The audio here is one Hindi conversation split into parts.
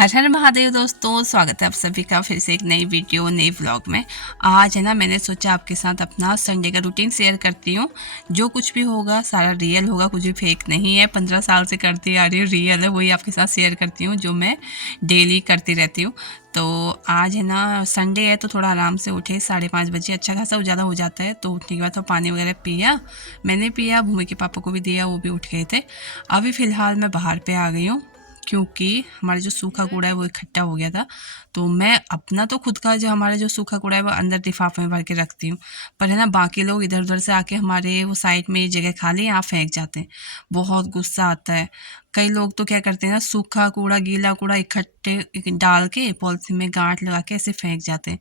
हर हर महादेव दोस्तों, स्वागत है आप सभी का फिर से एक नई वीडियो नई व्लॉग में। आज है ना, मैंने सोचा आपके साथ अपना संडे का रूटीन शेयर करती हूँ। जो कुछ भी होगा सारा रियल होगा, कुछ भी फेक नहीं है। 15 साल से करती आ रही हूँ, रियल है, वही आपके साथ शेयर करती हूँ जो मैं डेली करती रहती हूँ। तो आज है ना संडे है, तो थोड़ा आराम से उठे, 5:30 बजे अच्छा खासा उजाला हो जाता है। तो उठने के बाद तो पानी वगैरह पिया, मैंने पिया, भूमि के पापा को भी दिया, वो भी उठ गए थे। अभी फ़िलहाल मैं बाहर पे आ गई हूँ क्योंकि हमारा जो सूखा कूड़ा है वो इकट्ठा हो गया था। तो मैं अपना तो खुद का जो हमारा जो सूखा कूड़ा है वो अंदर लिफाफे में भर के रखती हूँ, पर है ना बाकी लोग इधर उधर से आके हमारे वो साइड में ये जगह खाली है, यहाँ फेंक जाते हैं। बहुत गुस्सा आता है। कई लोग तो क्या करते हैं ना, सूखा कूड़ा गीला कूड़ा इकट्ठे डाल के पॉलिथीन में गांठ लगा के ऐसे फेंक जाते हैं।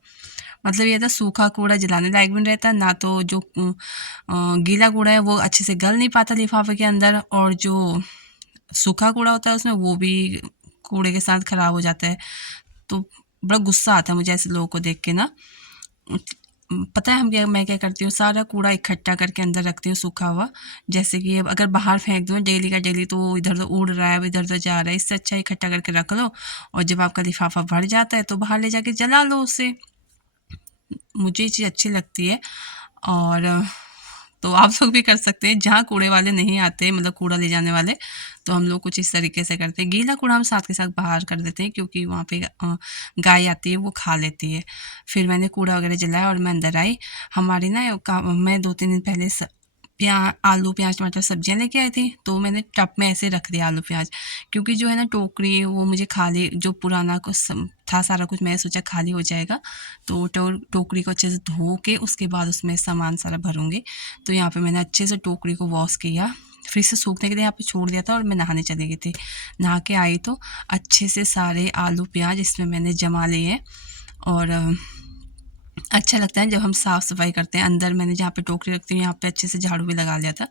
मतलब ये था, सूखा कूड़ा जलाने लायक भी नहीं रहता ना, तो जो गीला कूड़ा है वो अच्छे से गल नहीं पाता लिफाफे के अंदर, और जो सूखा कूड़ा होता है उसमें वो भी कूड़े के साथ ख़राब हो जाता है। तो बड़ा गुस्सा आता है मुझे ऐसे लोगों को देख के ना। पता है मैं क्या करती हूँ, सारा कूड़ा इकट्ठा करके अंदर रखती हूँ सूखा हुआ। जैसे कि अब अगर बाहर फेंक दूँ डेली का डेली, तो वो इधर उधर उड़ रहा है, इधर उधर जा रहा है। इससे अच्छा इकट्ठा करके रख लो, और जब आपका लिफाफा भर जाता है तो बाहर ले जाके जला लो उसे। मुझे ये चीज़ अच्छी लगती है। और तो आप लोग भी कर सकते हैं, जहाँ कूड़े वाले नहीं आते, मतलब कूड़ा ले जाने वाले, तो हम लोग कुछ इस तरीके से करते हैं। गीला कूड़ा हम साथ के साथ बाहर कर देते हैं, क्योंकि वहाँ पे गाय आती है, वो खा लेती है। फिर मैंने कूड़ा वगैरह जलाया और मैं अंदर आई। हमारी ना मैं 2-3 दिन पहले आलू प्याज टमाटर सब्जियां लेके आई थी, तो मैंने टब में ऐसे रख दिया आलू प्याज। क्योंकि जो है ना टोकरी, वो मुझे खाली, जो पुराना कुछ था सारा कुछ, मैं सोचा खाली हो जाएगा, तो टोकरी को अच्छे से धो के उसके बाद उसमें सामान सारा भरूँगी। तो यहाँ पे मैंने अच्छे से टोकरी को वॉश किया, फिर से सूखने के लिए यहाँ पे छोड़ दिया था, और मैं नहाने चली गई थी। नहा के आई तो अच्छे से सारे आलू प्याज इसमें मैंने जमा लिए। और अच्छा लगता है जब हम साफ़ सफाई करते हैं। अंदर मैंने जहाँ पे टोकरी रखती हूँ, यहाँ पे अच्छे से झाड़ू भी लगा लिया था।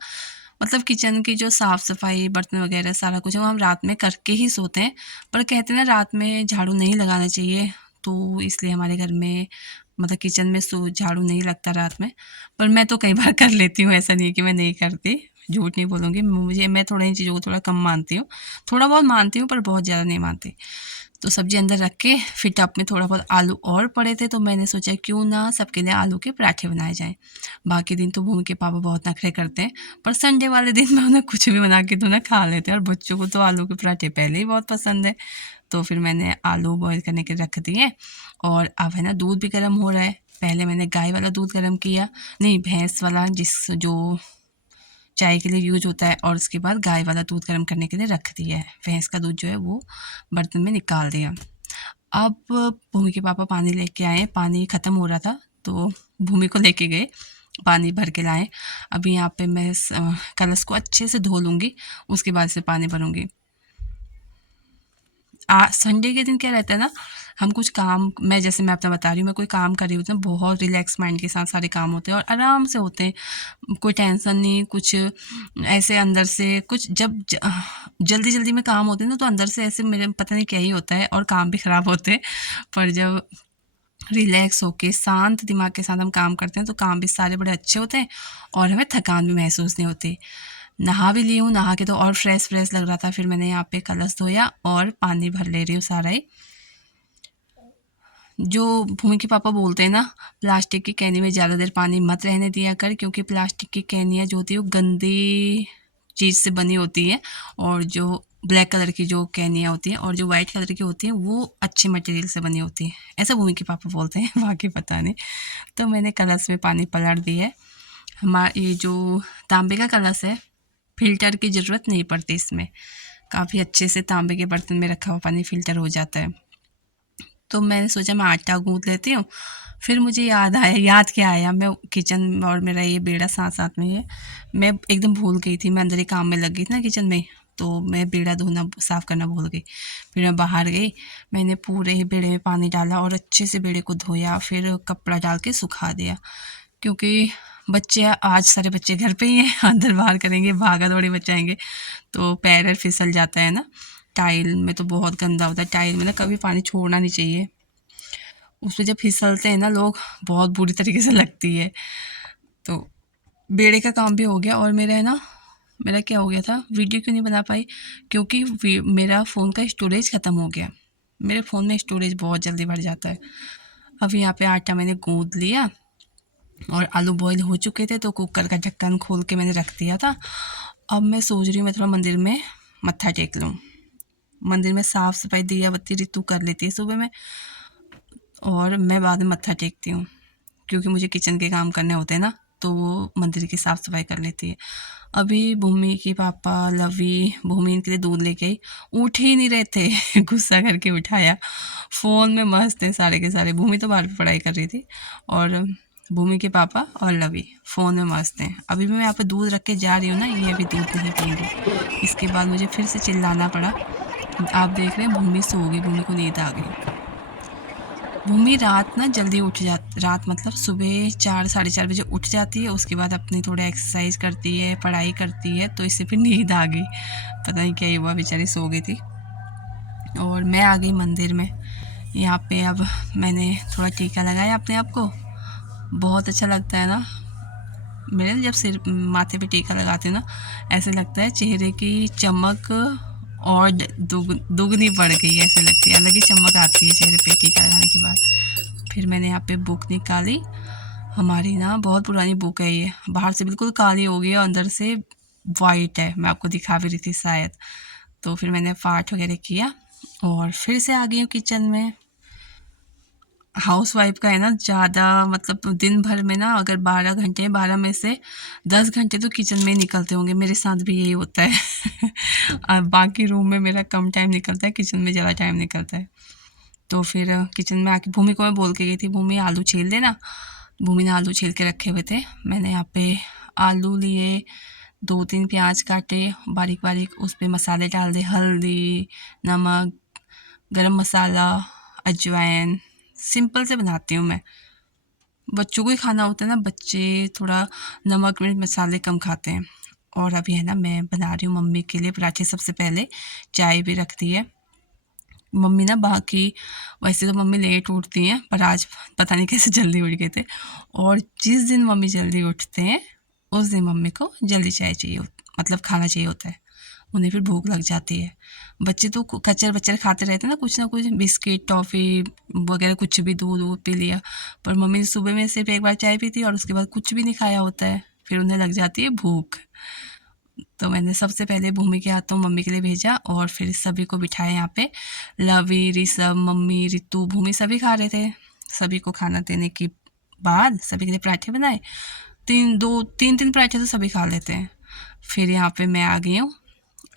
मतलब किचन की जो साफ़ सफाई, बर्तन वगैरह सारा कुछ है, वो हम रात में करके ही सोते हैं। पर कहते हैं ना, रात में झाड़ू नहीं लगाना चाहिए, तो इसलिए हमारे घर में मतलब किचन में झाड़ू नहीं लगता रात में। पर मैं तो कई बार कर लेती हूँ, ऐसा नहीं है कि मैं नहीं करती। झूठ नहीं बोलूँगी, मैं थोड़ा इन चीज़ों को थोड़ा कम मानती हूँ। थोड़ा बहुत मानती हूँ, पर बहुत ज़्यादा नहीं मानती। तो सब्ज़ी अंदर रख के फिर टब में थोड़ा बहुत आलू और पड़े थे, तो मैंने सोचा क्यों ना सबके लिए आलू के पराठे बनाए जाएँ। बाकी दिन तो भूमि के पापा बहुत नखरे करते हैं, पर संडे वाले दिन मैं उन्हें कुछ भी बना के तो ना खा लेते हैं, और बच्चों को तो आलू के पराठे पहले ही बहुत पसंद है। तो फिर मैंने आलू बॉयल करने के रख दिए, और अब है ना दूध भी गर्म हो रहा है। पहले मैंने गाय वाला दूध गर्म किया, नहीं भैंस वाला, जो चाय के लिए यूज़ होता है, और उसके बाद गाय वाला दूध गर्म करने के लिए रख दिया है। भैंस का दूध जो है वो बर्तन में निकाल दिया। अब भूमि के पापा पानी लेके आए, पानी ख़त्म हो रहा था, तो भूमि को लेके गए, पानी भर के लाए। अभी यहाँ पे मैं कलश को अच्छे से धो लूँगी, उसके बाद से पानी भरूँगी। संडे के दिन क्या रहता है ना, हम कुछ काम, मैं आपको बता रही हूँ, मैं कोई काम कर रही होती हूँ, बहुत रिलैक्स माइंड के साथ सारे काम होते हैं और आराम से होते हैं। कोई टेंशन नहीं, कुछ ऐसे अंदर से कुछ, जब जल्दी जल्दी में काम होते हैं ना, तो अंदर से ऐसे मेरे पता नहीं क्या ही होता है, और काम भी ख़राब होते हैं। पर जब रिलैक्स होके शांत दिमाग के साथ हम काम करते हैं, तो काम भी सारे बड़े अच्छे होते हैं, और हमें थकान भी महसूस नहीं होती। नहा भी ली हूँ, नहा के तो और फ्रेश फ्रेश लग रहा था। फिर मैंने यहाँ पे कलश धोया और पानी भर ले रही हूँ सारा ही। जो भूमि के पापा बोलते हैं ना, प्लास्टिक की कैनी में ज़्यादा देर पानी मत रहने दिया कर, क्योंकि प्लास्टिक की कैनियाँ जो होती है वो गंदी चीज़ से बनी होती है, और जो ब्लैक कलर की जो कैनियाँ होती हैं और जो वाइट कलर की होती हैं वो अच्छे मटेरियल से बनी होती हैं, ऐसा भूमि के पापा बोलते हैं। बाकी पता नहीं। तो मैंने कलश में पानी पलट दिया है। ये जो तांबे का कलश है, फ़िल्टर की ज़रूरत नहीं पड़ती इसमें, काफ़ी अच्छे से तांबे के बर्तन में रखा हुआ पानी फ़िल्टर हो जाता है। तो मैंने सोचा मैं आटा गूँथ लेती हूँ। फिर मुझे याद क्या आया, मैं किचन और मेरा ये बेड़ा साथ साथ में ही है। मैं एकदम भूल गई थी, मैं अंदर ही काम में लग गई थी ना किचन में, तो मैं बेड़ा धोना साफ़ करना भूल गई। फिर मैं बाहर गई, मैंने पूरे ही बेड़े में पानी डाला और अच्छे से बेड़े को धोया, फिर कपड़ा डाल के सुखा दिया। क्योंकि बच्चे, आज सारे बच्चे घर पे ही हैं, अंदर बाहर करेंगे, भागा-दौड़ी मचाएँगे, तो पैर वैर फिसल जाता है ना। टाइल में तो बहुत गंदा होता है, टाइल में ना कभी पानी छोड़ना नहीं चाहिए। उसमें जब फिसलते हैं ना लोग, बहुत बुरी तरीके से लगती है। तो बेड़े का काम भी हो गया, और मेरा है ना, मेरा क्या हो गया था, वीडियो क्यों नहीं बना पाई, क्योंकि मेरा फ़ोन का स्टोरेज ख़त्म हो गया। मेरे फ़ोन में स्टोरेज बहुत जल्दी भर जाता है। अब यहाँ पे आटा मैंने गूँद लिया और आलू बॉईल हो चुके थे तो कुकर का ढक्कन खोल के मैंने रख दिया था। अब मैं सोच रही हूँ मैं थोड़ा मंदिर में मत्था टेक लूँ। मंदिर में साफ़ सफाई दिया बत्ती ऋतु कर लेती है सुबह में, और मैं बाद में मत्था टेकती हूँ क्योंकि मुझे किचन के काम करने होते हैं ना, तो वो मंदिर की साफ़ सफाई कर लेती है। अभी भूमि के पापा लवी भूमि इनके लिए दूध लेके आई, उठ ही नहीं रहे थे गुस्सा करके उठाया। फ़ोन में मस्त है सारे के सारे। भूमि तो बाहर पे पढ़ाई कर रही थी और भूमि के पापा और लवी फ़ोन में मस्त हैं। अभी भी मैं यहाँ पे दूध रख के जा रही हूँ ना, ये अभी दूध नहीं पिएंगे। इसके बाद मुझे फिर से चिल्लाना पड़ा। आप देख रहे हैं भूमि सो गई, भूमि को नींद आ गई। भूमि रात ना जल्दी उठ जाती, रात मतलब सुबह 4 साढ़े 4 बजे उठ जाती है। उसके बाद अपनी थोड़ा एक्सरसाइज करती है, पढ़ाई करती है, तो इससे फिर नींद आ गई। पता नहीं क्या हुआ, बेचारी सो गई थी। और मैं आ गई मंदिर में। यहाँ पे अब मैंने थोड़ा टीका लगाया अपने आप को। बहुत अच्छा लगता है ना, मेरे जब सिर माथे पे टीका लगाते हैं ना, ऐसे लगता है चेहरे की चमक और दुगनी बढ़ गई, ऐसे लगती है, अलग ही चमक आती है चेहरे पे टीका लगाने के बाद। फिर मैंने यहाँ पे बुक निकाली। हमारी ना बहुत पुरानी बुक है ये, बाहर से बिल्कुल काली हो गई है और अंदर से वाइट है, मैं आपको दिखा भी रही थी शायद। तो फिर मैंने पाठ वगैरह किया और फिर से आ गई हूँ किचन में। हाउसवाइफ का है ना, ज़्यादा मतलब दिन भर में ना अगर 12 घंटे, 12 में से 10 घंटे तो किचन में ही निकलते होंगे। मेरे साथ भी यही होता है और बाकी रूम में मेरा कम टाइम निकलता है, किचन में ज़्यादा टाइम निकलता है। तो फिर किचन में आके भूमि को मैं बोल के गई थी, भूमि आलू छील देना। भूमि ने आलू छील के रखे हुए थे। मैंने यहाँ पे आलू लिए, 2-3 प्याज काटे बारीक बारीक, उस पर मसाले डाल दे, हल्दी, नमक, गरम मसाला, अजवाइन। सिंपल से बनाती हूँ मैं, बच्चों को ही खाना होता है ना, बच्चे थोड़ा नमक मिर्च मसाले कम खाते हैं। और अभी है ना मैं बना रही हूँ मम्मी के लिए पराठे। सबसे पहले चाय भी रख दी है। मम्मी ना बाकी, वैसे तो मम्मी लेट उठती हैं पर आज पता नहीं कैसे जल्दी उठ गए थे। और जिस दिन मम्मी जल्दी उठते हैं उस दिन मम्मी को जल्दी चाय चाहिए मतलब खाना चाहिए होता है। उन्हें फिर भूख लग जाती है। बच्चे तो कचर बच्चर खाते रहते हैं ना कुछ बिस्किट टॉफ़ी वगैरह, कुछ भी दूध वूध पी लिया। पर मम्मी ने सुबह में सिर्फ एक बार चाय पी थी और उसके बाद कुछ भी नहीं खाया होता है, फिर उन्हें लग जाती है भूख। तो मैंने सबसे पहले भूमि के हाथों मम्मी के लिए भेजा और फिर सभी को बिठाया यहाँ पे। लवी, ऋषभ, मम्मी, रितु, भूमि सभी खा रहे थे। सभी को खाना देने के बाद सभी के लिए पराठे बनाए। 3 पराठे तो सभी खा लेते हैं। फिर यहाँ पे मैं आ गई हूँ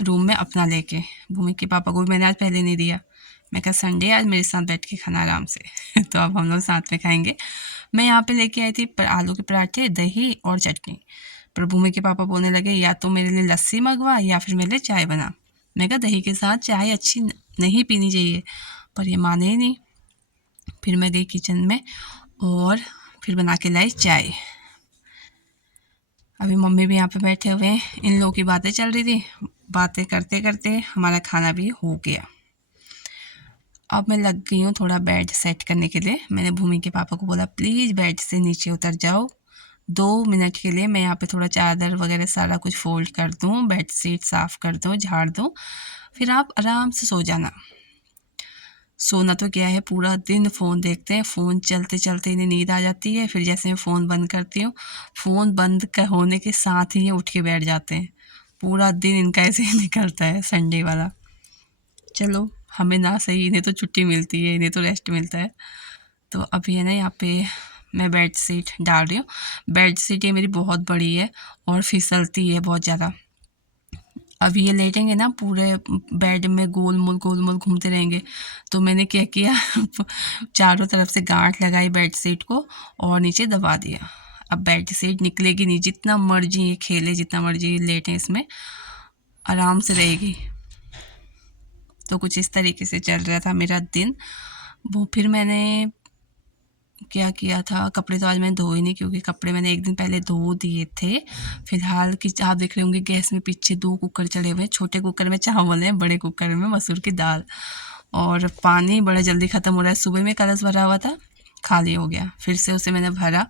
रूम में अपना लेके। भूमि के पापा को भी मैंने आज पहले नहीं दिया। मैं कहा संडे आज मेरे साथ बैठ के खाना आराम से तो अब हम लोग साथ में खाएंगे। मैं यहाँ पे लेके आई थी पर आलू के पराठे, दही और चटनी। पर भूमि के पापा बोलने लगे या तो मेरे लिए लस्सी मंगवा या फिर मेरे लिए चाय बना। मैं कहा दही के साथ चाय अच्छी नहीं पीनी चाहिए, पर ये माने ही नहीं। फिर मैं गई किचन में और फिर बना के लाई चाय। अभी मम्मी भी यहाँ पे बैठे हुए हैं, इन लोगों की बातें चल रही थी। बातें करते करते हमारा खाना भी हो गया। अब मैं लग गई हूँ थोड़ा बेड सेट करने के लिए। मैंने भूमि के पापा को बोला प्लीज़ बेड से नीचे उतर जाओ 2 मिनट के लिए, मैं यहाँ पे थोड़ा चादर वगैरह सारा कुछ फोल्ड कर दूँ, बेड शीट साफ़ कर दूँ, झाड़ दूँ, फिर आप आराम से सो जाना। सोना तो क्या है, पूरा दिन फ़ोन देखते हैं, फ़ोन चलते चलते इन्हें नींद आ जाती है। फिर जैसे मैं फ़ोन बंद करती हूँ, फ़ोन बंद होने के साथ ही ये उठ के बैठ जाते हैं। पूरा दिन इनका ऐसे ही निकलता है संडे वाला। चलो हमें ना सही, इन्हें तो छुट्टी मिलती है, इन्हें तो रेस्ट मिलता है। तो अभी है ना यहाँ पे मैं बेड शीट डाल रही हूँ। बेड शीट ये मेरी बहुत बड़ी है और फिसलती है बहुत ज़्यादा। अभी ये लेटेंगे ना पूरे बेड में गोल मोल घूमते रहेंगे। तो मैंने क्या किया चारों तरफ से गांठ लगाई बेड शीट को और नीचे दबा दिया। अब बेड शीट निकलेगी नहीं, जितना मर्जी ये खेले, जितना मर्जी लेटें इसमें, आराम से रहेगी। तो कुछ इस तरीके से चल रहा था मेरा दिन। वो फिर मैंने क्या किया था, कपड़े तो आज मैंने धोए नहीं क्योंकि कपड़े मैंने एक दिन पहले धो दिए थे। फिलहाल कि आप देख रहे होंगे गैस में पीछे 2 कुकर चढ़े हुए हैं। छोटे कुकर में चावल है, बड़े कुकर में मसूर की दाल। और पानी बड़ा जल्दी ख़त्म हो रहा है। सुबह में कलश भरा हुआ था, खाली हो गया, फिर से उसे मैंने भरा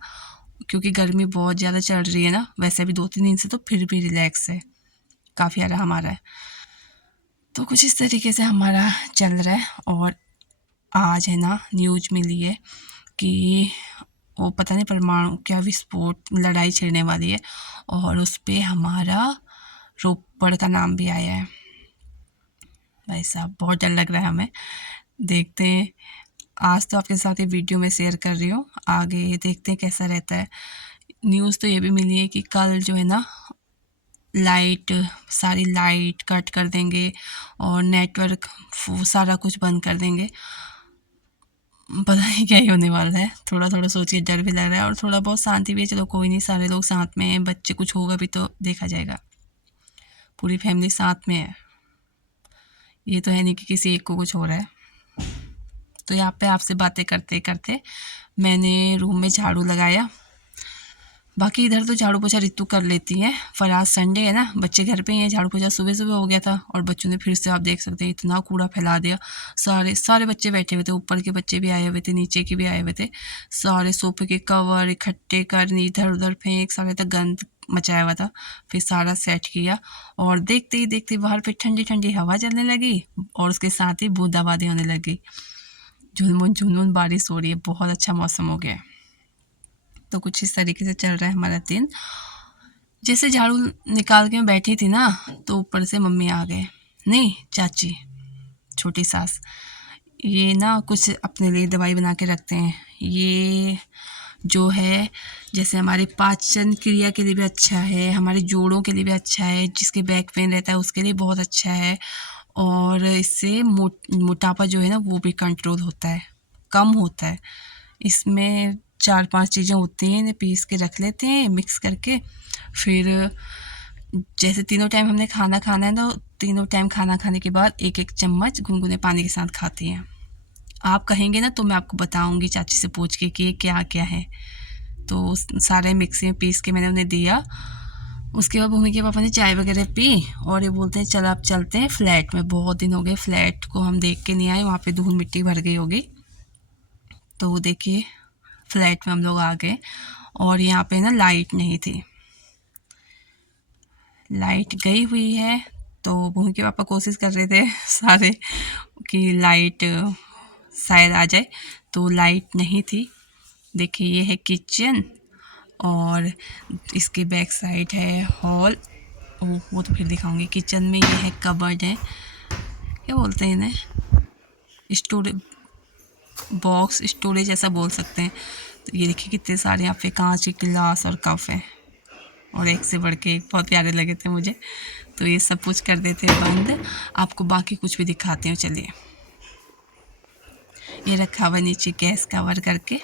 क्योंकि गर्मी बहुत ज़्यादा चढ़ रही है ना। वैसे भी 2-3 दिन से तो फिर भी रिलैक्स है, काफ़ी आराम आ रहा है। तो कुछ इस तरीके से हमारा चल रहा है। और आज है ना न्यूज मिली है कि वो पता नहीं परमाणु क्या विस्फोट लड़ाई छिड़ने वाली है, और उस पे हमारा रोपड़ का नाम भी आया है। भाई साहब बहुत डर लग रहा है हमें। देखते हैं, आज तो आपके साथ ये वीडियो में शेयर कर रही हूँ, आगे देखते हैं कैसा रहता है। न्यूज़ तो ये भी मिली है कि कल जो है ना लाइट, सारी लाइट कट कर देंगे और नेटवर्क सारा कुछ बंद कर देंगे। पता नहीं क्या ही होने वाला है। थोड़ा थोड़ा सोच के डर भी लग रहा है और थोड़ा बहुत शांति भी है। चलो कोई नहीं, सारे लोग साथ में हैं, बच्चे कुछ होगा भी तो देखा जाएगा, पूरी फैमिली साथ में है। ये तो है नहीं कि किसी एक को कुछ हो रहा है। तो यहाँ पे आपसे बातें करते करते मैंने रूम में झाड़ू लगाया। बाकी इधर तो झाड़ू पोछा रितु कर लेती हैं, पर आज संडे है ना, बच्चे घर पे ही हैं। झाड़ू पोछा सुबह सुबह हो गया था और बच्चों ने फिर से, आप देख सकते हैं, इतना कूड़ा फैला दिया। सारे सारे बच्चे बैठे हुए थे, ऊपर के बच्चे भी आए हुए थे, नीचे के भी आए हुए थे। सारे सोफे के कवर इकट्ठे कर इधर उधर फेंक, सारे तक गंद मचाया हुआ था। फिर सारा सेट किया और देखते ही देखते बाहर पे ठंडी ठंडी हवा चलने लगी और उसके साथ ही बूंदाबांदी होने लगी। झुनमुन झुनमुन बारिश हो रही है, बहुत अच्छा मौसम हो गया है। तो कुछ इस तरीके से चल रहा है हमारा दिन। जैसे झाड़ू निकाल के मैं बैठी थी ना, तो ऊपर से मम्मी आ गए, नहीं चाची, छोटी सास। ये ना कुछ अपने लिए दवाई बना के रखते हैं। ये जो है जैसे हमारे पाचन क्रिया के लिए भी अच्छा है, हमारे जोड़ों के लिए भी अच्छा है, जिसके बैक पेन रहता है उसके लिए बहुत अच्छा है। और इससे मोटापा जो है ना वो भी कंट्रोल होता है, कम होता है। इसमें 4-5 चीज़ें होती हैं, इन्हें पीस के रख लेते हैं मिक्स करके। फिर जैसे तीनों टाइम हमने खाना खाना है तो तीनों टाइम खाना खाने के बाद 1-1 चम्मच गुनगुने पानी के साथ खाती हैं। आप कहेंगे ना तो मैं आपको बताऊंगी चाची से पूछ के कि ये क्या क्या है। तो सारे मिक्सी में पीस के मैंने उन्हें दिया। उसके बाद भूमि के पापा ने चाय वगैरह पी और ये बोलते हैं चल अब चलते हैं फ्लैट में। बहुत दिन हो गए फ्लैट को हम देख के नहीं आए, वहाँ पे धूल मिट्टी भर गई होगी। तो देखिए फ्लैट में हम लोग आ गए और यहाँ पे ना लाइट नहीं थी, लाइट गई हुई है। तो भूमि के पापा कोशिश कर रहे थे सारे कि लाइट शायद आ जाए, तो लाइट नहीं थी। देखिए ये है किचन और इसके बैक साइड है हॉल। वो तो फिर दिखाऊंगी। किचन में ये है कबर्ड है, क्या बोलते हैं इन्हें, स्टोरेज बॉक्स, स्टोरेज ऐसा बोल सकते हैं। तो ये देखिए कितने सारे यहाँ पे कांच के गिलास और कप हैं और एक से बढ़ के एक, बहुत प्यारे लगे थे मुझे। तो ये सब कुछ कर देते हैं बंद। आपको बाकी कुछ भी दिखाती हूँ, चलिए। ये रखा हुआ नीचे गैस कवर करके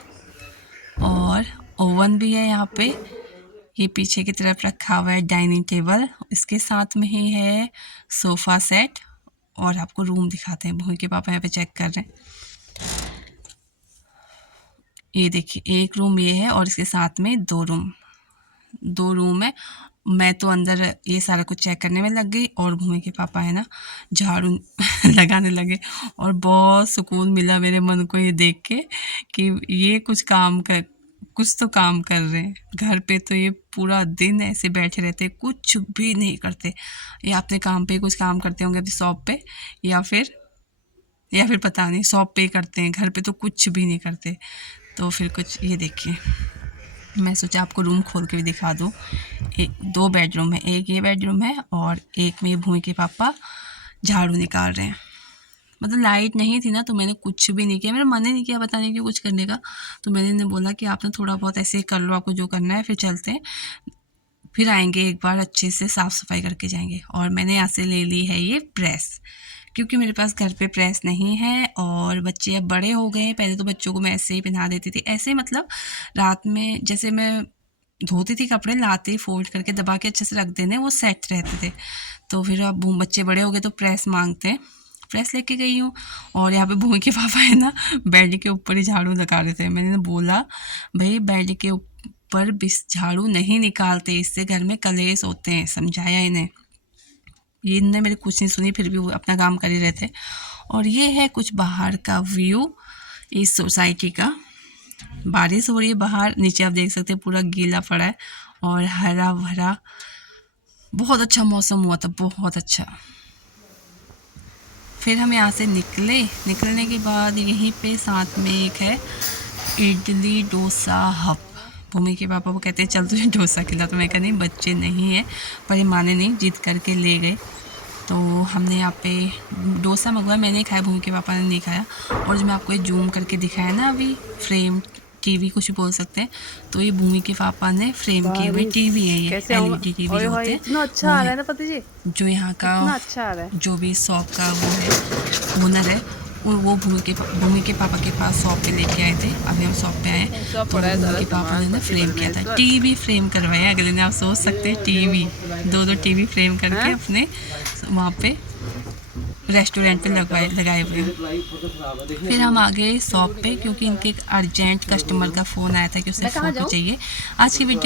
और ओवन भी है यहाँ पे। ये पीछे की तरफ रखा हुआ है डाइनिंग टेबल, इसके साथ में ही है सोफ़ा सेट। और आपको रूम दिखाते हैं, भूमि के पापा यहाँ पे चेक कर रहे हैं। ये देखिए एक रूम ये है और इसके साथ में दो रूम है। मैं तो अंदर ये सारा कुछ चेक करने में लग गई और भूमि के पापा है ना झाड़ू लगाने लगे। और बहुत सुकून मिला मेरे मन को ये देख के कि ये कुछ तो काम कर रहे हैं। घर पे तो ये पूरा दिन ऐसे बैठे रहते, कुछ भी नहीं करते। या अपने काम पे कुछ काम करते होंगे अपनी शॉप पे, या फिर पता नहीं शॉप पे करते हैं, घर पे तो कुछ भी नहीं करते। तो फिर कुछ ये देखिए, मैं सोचा आपको रूम खोल के भी दिखा दूँ। दो बेडरूम है, एक ये बेडरूम है और एक में भूमि के पापा झाड़ू निकाल रहे हैं। मतलब लाइट नहीं थी ना तो मैंने कुछ भी नहीं किया, मेरा मन ही नहीं किया बताने की कुछ करने का। तो मैंने इन्हें बोला कि आप ना थोड़ा बहुत ऐसे ही कर लो, आपको जो करना है, फिर चलते हैं, फिर आएंगे एक बार अच्छे से साफ़ सफाई करके जाएंगे। और मैंने यहाँ से ले ली है ये प्रेस, क्योंकि मेरे पास घर पे प्रेस नहीं है और बच्चे अब बड़े हो गए हैं। पहले तो बच्चों को मैं ऐसे ही पहना देती थी, ऐसे मतलब रात में जैसे मैं धोती थी कपड़े, लाते ही फोल्ड करके दबा के अच्छे से रख देने, वो सेट रहते थे। तो फिर अब बच्चे बड़े हो गए तो प्रेस मांगते हैं, प्रेस लेके गई हूँ। और यहाँ पे भूमि के पापा है ना बेड के ऊपर ही झाड़ू लगा रहे थे। मैंने बोला भाई बेड के ऊपर बिस झाड़ू नहीं निकालते, इससे घर में कलेश होते हैं, समझाया इन्हें। ये इनने मेरी कुछ नहीं सुनी, फिर भी वो अपना काम कर ही रहे थे। और ये है कुछ बाहर का व्यू इस सोसाइटी का। बारिश हो रही है बाहर, नीचे आप देख सकते हैं पूरा गीला पड़ा है और हरा भरा, बहुत अच्छा मौसम हुआ था, बहुत अच्छा। फिर हम यहाँ से निकलने के बाद यहीं पे साथ में एक है इडली डोसा हब। भूमि के पापा वो कहते हैं चल तुझे डोसा खिला, तो मैं कहा नहीं बच्चे नहीं है, पर ये माने नहीं, जिद करके ले गए। तो हमने यहाँ पे डोसा मंगवाया, मैंने खाया, भूमि के पापा ने नहीं खाया। और जो मैं आपको ये जूम करके दिखाया ना अभी, फ्रेम टीवी कुछ बोल सकते हैं, तो ये भूमि के पापा ने फ्रेम की हुई टीवी है, ये LED टीवी जो होते हैं। इतना अच्छा आ रहा है ना पति जी, जो यहाँ का इतना अच्छा आ रहा है। जो भी शॉप का वो है ओनर है, वो भूमि के पापा के पास शॉप पे लेके आए थे। अभी हम शॉप पे आए हैं, तो भूमि के पापा ने ना फ्रेम किया था, टीवी फ्रेम करवाया। अगले दिन आप सोच सकते हैं, टीवी दो टीवी फ्रेम करके अपने वहाँ पे रेस्टोरेंट पे लगाए हुए हैं। फिर हम आ गए शॉप पे, क्योंकि इनके एक अर्जेंट कस्टमर का फ़ोन आया था कि उसे फ़ोटो चाहिए। आज की वीडियो